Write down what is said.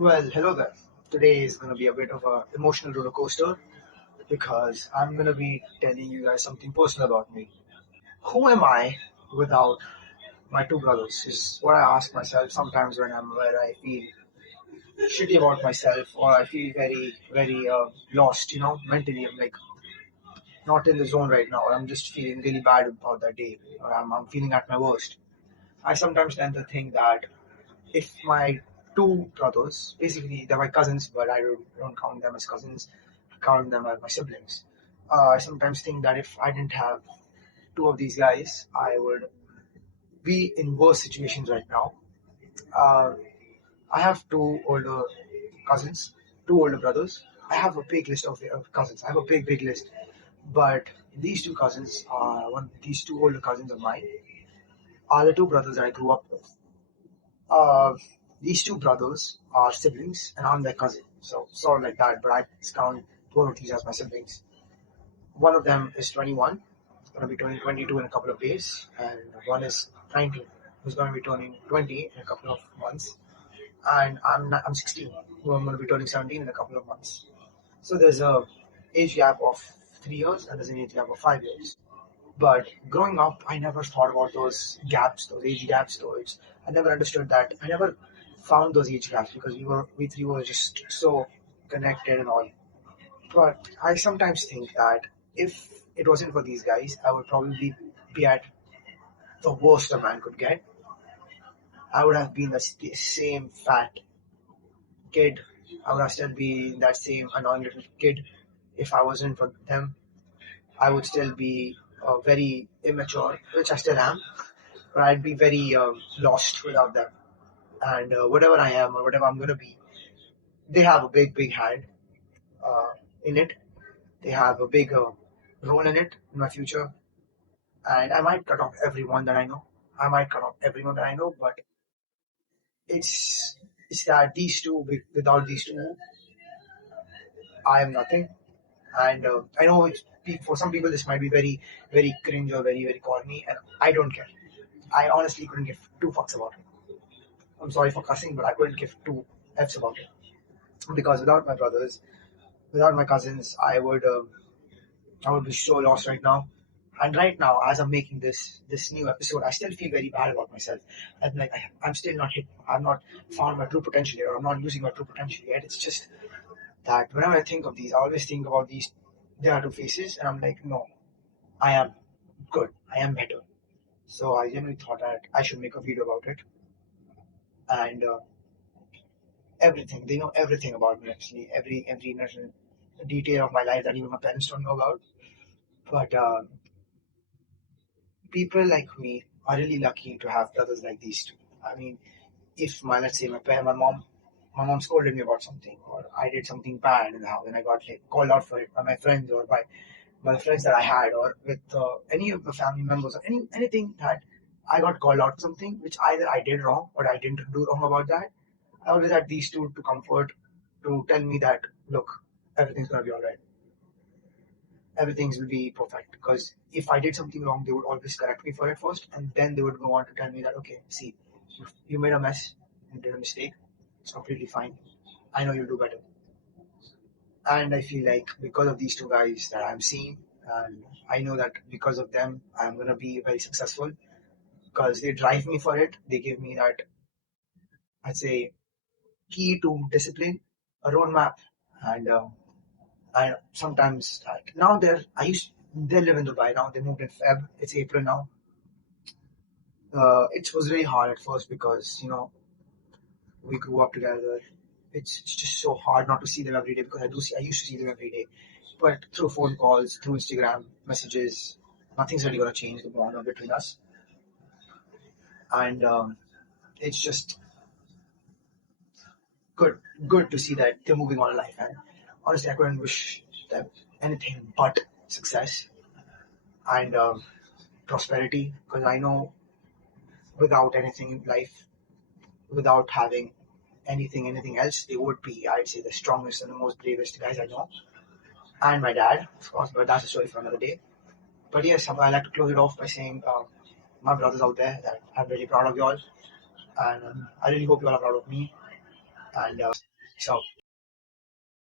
Well, hello there. Today is going to be a bit of a emotional roller coaster because I'm going to be telling you guys something personal about me. Who am I without my two brothers? Is what I ask myself sometimes when I'm where I feel shitty about myself or I feel very lost. Mentally I'm like not in the zone right now. Or I'm just feeling really bad about that day, or I'm feeling at my worst. I sometimes tend to think that if my two brothers, basically they're my cousins, but I don't count them as cousins, I count them as my siblings. I sometimes think that if I didn't have two of these guys, I would be in worse situations right now. Uh, I have two older cousins, two older brothers. I have a big list of cousins. I have a big list. But these two cousins are these two older cousins of mine are the two brothers that I grew up with. Uh, these two brothers are siblings, and I'm their cousin. So sort of like that, but I count both of these as my siblings. One of them is 21, going to be turning 22 in a couple of days, and one is 19, who's going to be turning 20 in a couple of months, and I'm 16, who I'm going to be turning 17 in a couple of months. So there's a age gap of 3 years, and there's an age gap of 5 years. But growing up, I never thought about those gaps, those age gaps. I never understood that. I never found those age gaps because we three were just so connected and all. But I sometimes think that if it wasn't for these guys, I would probably be at the worst a man could get. I would have been the same fat kid. I would have still been that same annoying little kid if I wasn't for them. I would still be very immature, which I still am, but I'd be very lost without them. And whatever I am or whatever I'm going to be, they have a big hand uh, in it. They have a big role in it in my future. And I might cut off everyone that I know. I might cut off everyone that I know, but it's it's that these two, without these two, I am nothing. And I know for some people this might be very cringe or very corny, and I don't care. I honestly couldn't give two fucks about it. I'm sorry for cussing, but I couldn't give two f's about it because without my brothers, without my cousins, I would be so lost right now. And right now, as I'm making this new episode, I still feel very bad about myself. I'm like I'm still not hit. I'm not found my true potential yet, or I'm not using my true potential yet. It's just that whenever I think of these, I always think about these. There are two faces, and I'm like, no, I am good. I am better. So I genuinely thought that I should make a video about it and everything. They know everything about me actually, every little detail of my life that even my parents don't know about. But people like me are really lucky to have brothers like these two. I mean, if my let's say my mom scolded me about something, or I did something bad in the house and I got like, called out for it by my friends or by the friends that I had, or with any of the family members, or anything that I got called out for something which either I did wrong or I didn't do wrong about that. I always had these two to comfort, to tell me that look, everything's gonna be all right, everything will be perfect. Because if I did something wrong, they would always correct me for it first, and then they would go on to tell me that okay, see, you made a mess, you did a mistake, it's completely fine. I know you'll do better. And I feel like because of these two guys that I'm seeing, and I know that because of them, I'm gonna be very successful because they drive me for it. They give me that, I'd say, key to discipline, a roadmap, and I sometimes now they live in Dubai now. They moved in Feb. It's April now. It was really hard at first because we grew up together. It's just so hard not to see them every day because I used to see them every day, but through phone calls, through Instagram messages, nothing's really gonna change the bond between us. And it's just good good to see that they're moving on in life. And honestly, I couldn't wish them anything but success and prosperity because I know without anything in life, without having anything else, they would be, I'd say, the strongest and the most bravest guys I know. And my dad, of course, but that's a story for another day. But yes, I like to close it off by saying, my brothers out there, that I'm really proud of y'all, and I really hope you all are proud of me. and so